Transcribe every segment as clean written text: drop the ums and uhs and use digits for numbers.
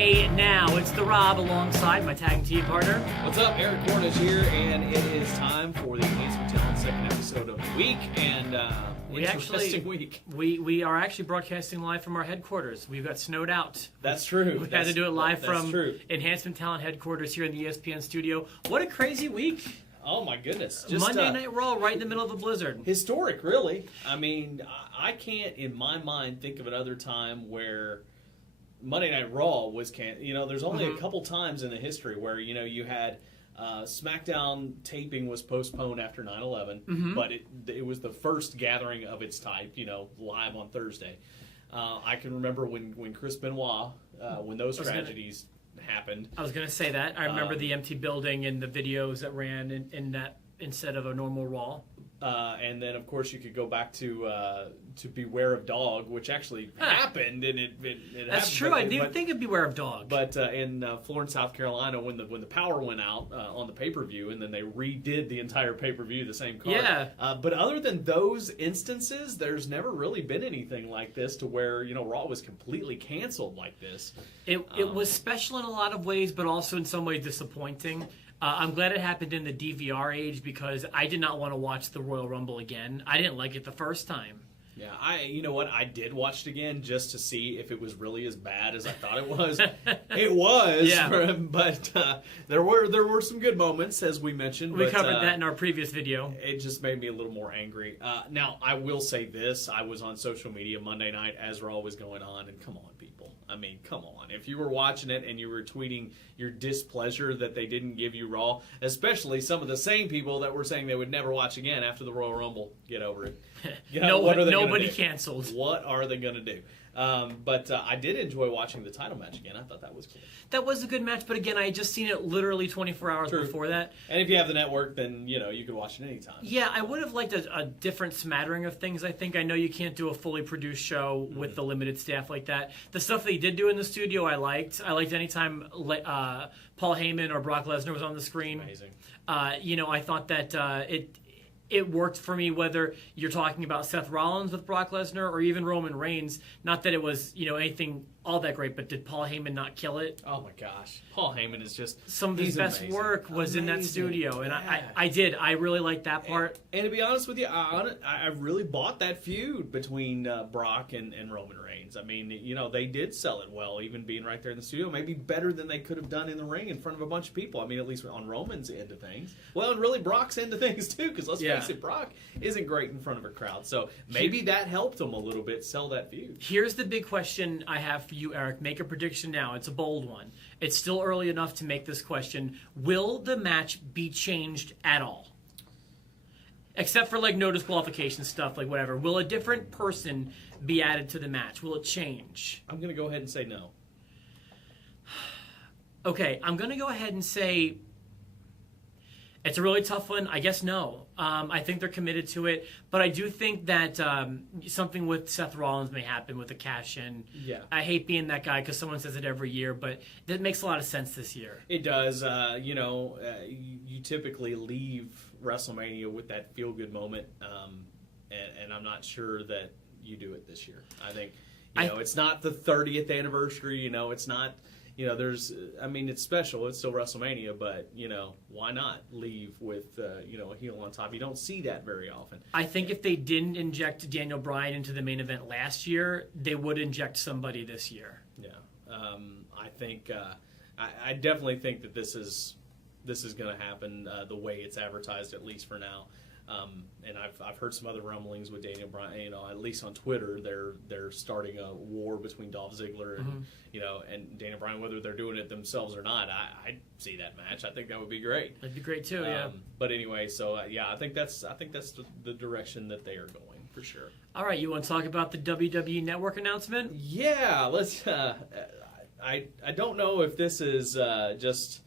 Hey, now it's the Rob alongside my tag team partner. What's up? Eric Cornish here, and it is time for the Enhancement Talent second episode of the week, and interesting week. We are actually broadcasting live from our headquarters. We've got snowed out. That's true. We had to do it live from Enhancement Talent headquarters here in the ESPN studio. What a crazy week. Oh my goodness. Just Monday Night Raw right in the middle of a blizzard. Historic, really. I mean, I can't, in my mind, think of another time where Monday Night Raw was there's only a couple times in the history where, you had SmackDown taping was postponed after 9/11, but it was the first gathering of its type, live on Thursday. I can remember when Chris Benoit, when those tragedies happened. I was going to say that. I remember the empty building and the videos that ran in that instead of a normal Raw. And then, of course, you could go back to Beware of Dog, which actually happened, and it That's happened, true. I didn't even think of Beware of Dog. But in Florence, South Carolina, when the power went out on the pay-per-view, and then they redid the entire pay-per-view, the same card. Yeah. But other than those instances, there's never really been anything like this to where Raw was completely canceled like this. It was special in a lot of ways, but also in some ways disappointing. I'm glad it happened in the DVR age because I did not want to watch the Royal Rumble again. I didn't like it the first time. Yeah, you know what? I did watch it again just to see if it was really as bad as I thought it was. It was, yeah. But there were some good moments, as we mentioned. We covered that in our previous video. It just made me a little more angry. Now, I will say this. I was on social media Monday night as Raw was going on, and come on, people. I mean, come on. If you were watching it and you were tweeting your displeasure that they didn't give you Raw, especially some of the same people that were saying they would never watch again after the Royal Rumble, get over it. Nobody canceled. What are they going to do? But I did enjoy watching the title match again. I thought that was cool. That was a good match, but again, I had just seen it literally 24 hours before that. And if you have the network, then you could watch it anytime. Yeah, I would have liked a different smattering of things. I think I know you can't do a fully produced show with the limited staff like that. The stuff they did do in the studio, I liked. I liked anytime Paul Heyman or Brock Lesnar was on the screen. Amazing. I thought that it worked for me whether you're talking about Seth Rollins with Brock Lesnar or even Roman Reigns. Not that it was, anything all that great, but did Paul Heyman not kill it? Oh my gosh. Paul Heyman is just some of his best work was in that studio, and I really liked that part. And to be honest with you, I really bought that feud between Brock and Roman Reigns. I mean, they did sell it well, even being right there in the studio. Maybe better than they could have done in the ring in front of a bunch of people. I mean, at least on Roman's end of things. Well, and really Brock's end of things too, because let's face it, Brock isn't great in front of a crowd. So maybe that helped them a little bit sell that feud. Here's the big question I have for you, Eric. Make a prediction now. It's a bold one. It's still early enough to make this question. Will the match be changed at all? Except for no disqualification stuff, whatever. Will a different person be added to the match? Will it change? I'm going to go ahead and say no. Okay, I'm going to go ahead and say it's a really tough one. I guess no. I think they're committed to it. But I do think that something with Seth Rollins may happen with the cash-in. Yeah. I hate being that guy because someone says it every year, but that makes a lot of sense this year. It does. You typically leave WrestleMania with that feel-good moment, and I'm not sure that you do it this year. I think, it's not the 30th anniversary. It's not... it's special. It's still WrestleMania, but, why not leave with, a heel on top? You don't see that very often. I think if they didn't inject Daniel Bryan into the main event last year, they would inject somebody this year. Yeah. I think, I definitely think that this is going to happen the way it's advertised, at least for now. And I've heard some other rumblings with Daniel Bryan. At least on Twitter, they're starting a war between Dolph Ziggler and and Daniel Bryan. Whether they're doing it themselves or not, I'd see that match. I think that would be great. That'd be great too. Yeah. But anyway, so I think that's the direction that they are going for sure. All right, you want to talk about the WWE Network announcement? Yeah, let's. I don't know if this is just.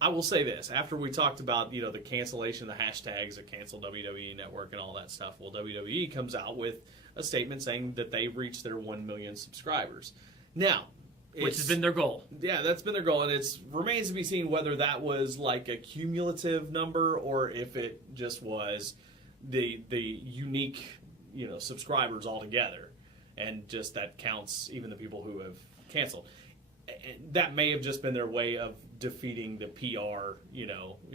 I will say this. After we talked about, the cancellation, the hashtags of cancel WWE Network and all that stuff, well, WWE comes out with a statement saying that they've reached their 1 million subscribers. Now, which has been their goal. Yeah, that's been their goal, and it remains to be seen whether that was like a cumulative number or if it just was the unique, subscribers altogether, and just that counts even the people who have canceled. that may have just been their way of defeating the PR,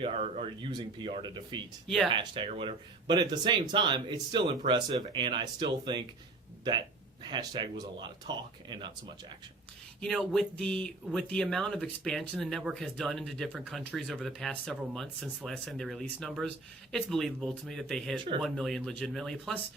or using PR to defeat the hashtag or whatever. But at the same time, it's still impressive, and I still think that hashtag was a lot of talk and not so much action. With the amount of expansion the network has done into different countries over the past several months since the last time they released numbers, it's believable to me that they hit 1 million legitimately. Plus,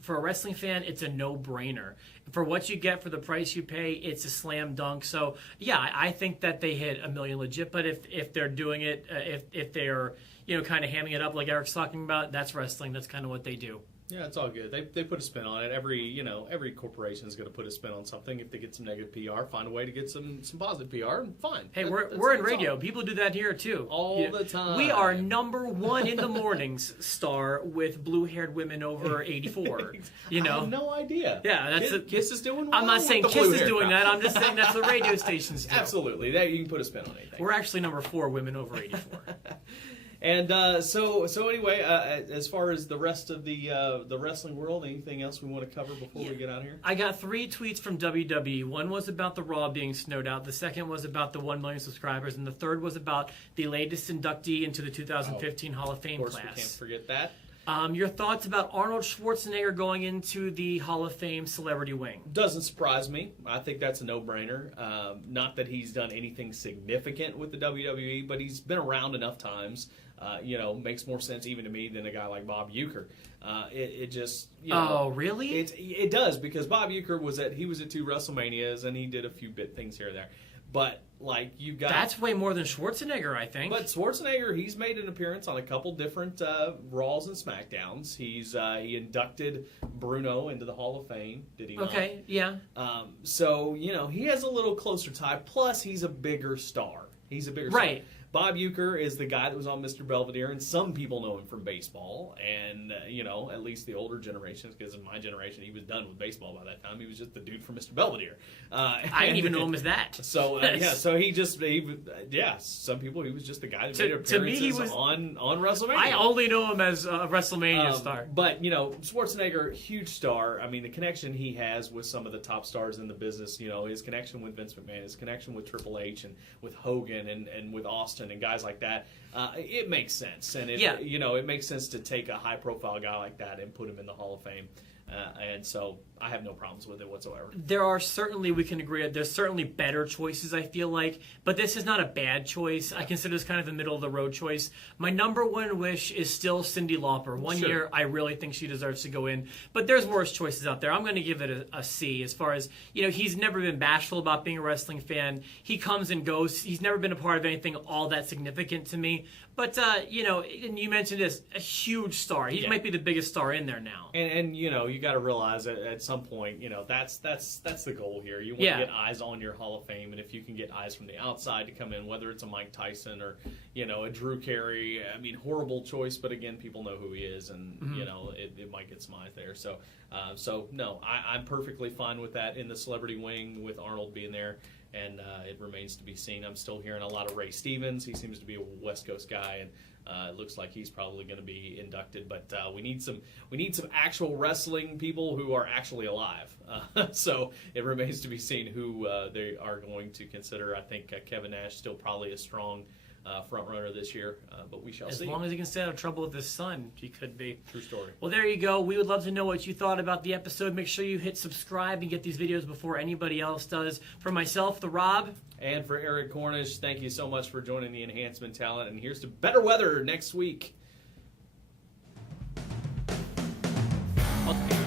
for a wrestling fan, it's a no-brainer. For what you get for the price you pay, it's a slam dunk. So, yeah, I think that they hit 1 million legit. But if they're doing it, if they're kind of hamming it up like Eric's talking about, that's wrestling. That's kind of what they do. Yeah, it's all good. They put a spin on it. Every corporation is going to put a spin on something. If they get some negative PR, find a way to get some positive PR, and fine. Hey, we're in radio. People do that here too. All the time. We are #1 in the mornings star with blue-haired women over 84. I have no idea. Yeah, Kiss is doing well. I'm not saying Kiss is doing that. I'm just saying that's the radio stations do. Absolutely. You can put a spin on anything. We're actually #4 women over 84. And so anyway, as far as the rest of the wrestling world, anything else we want to cover before we get out of here? I got 3 tweets from WWE. One was about the Raw being snowed out. The second was about the 1 million subscribers, and the third was about the latest inductee into the 2015 Hall of Fame class. Of course, we can't forget that. Your thoughts about Arnold Schwarzenegger going into the Hall of Fame celebrity wing? Doesn't surprise me. I think that's a no-brainer. Not that he's done anything significant with the WWE, but he's been around enough times. Makes more sense even to me than a guy like Bob Uecker. It just oh really? It does, because Bob Uecker was at 2 WrestleManias and he did a few bit things here and there. But that's way more than Schwarzenegger, I think. But Schwarzenegger, he's made an appearance on a couple different Raws and SmackDowns. He inducted Bruno into the Hall of Fame. Did he not? Okay, yeah. So he has a little closer tie. Plus, he's a bigger star. Right. Bob Uecker is the guy that was on Mr. Belvedere, and some people know him from baseball, and, at least the older generations, because in my generation, he was done with baseball by that time. He was just the dude from Mr. Belvedere. I didn't even know him as that. So, some people, he was just the guy that made appearances to me, he was, on WrestleMania. I only know him as a WrestleMania star. But, Schwarzenegger, huge star. I mean, the connection he has with some of the top stars in the business, his connection with Vince McMahon, his connection with Triple H and with Hogan and with Austin and guys like that, it makes sense. And it makes sense to take a high-profile guy like that and put him in the Hall of Fame. And so I have no problems with it whatsoever. There are certainly, we can agree, there's certainly better choices, I feel like. But this is not a bad choice. I consider this kind of a middle-of-the-road choice. My #1 wish is still Cyndi Lauper. One year, I really think she deserves to go in. But there's worse choices out there. I'm going to give it a C as far as, he's never been bashful about being a wrestling fan. He comes and goes. He's never been a part of anything all that significant to me. But, and you mentioned this, a huge star. He might be the biggest star in there now. And you got to realize that at some point, that's the goal here. You want to get eyes on your Hall of Fame, and if you can get eyes from the outside to come in, whether it's a Mike Tyson or, a Drew Carey, I mean, horrible choice, but again, people know who he is, and, it might get some eyes there. So, no, I'm perfectly fine with that in the celebrity wing with Arnold being there. And it remains to be seen. I'm still hearing a lot of Ray Stevens. He seems to be a West Coast guy, and it looks like he's probably going to be inducted. But we need some actual wrestling people who are actually alive. So it remains to be seen who they are going to consider. I think Kevin Nash still probably a strong front runner this year, but we shall see. As long as he can stay out of trouble with his son, he could be. True story. Well, there you go. We would love to know what you thought about the episode. Make sure you hit subscribe and get these videos before anybody else does. For myself, the Rob. And for Eric Cornish, thank you so much for joining the Enhancement Talent. And here's to better weather next week. Okay.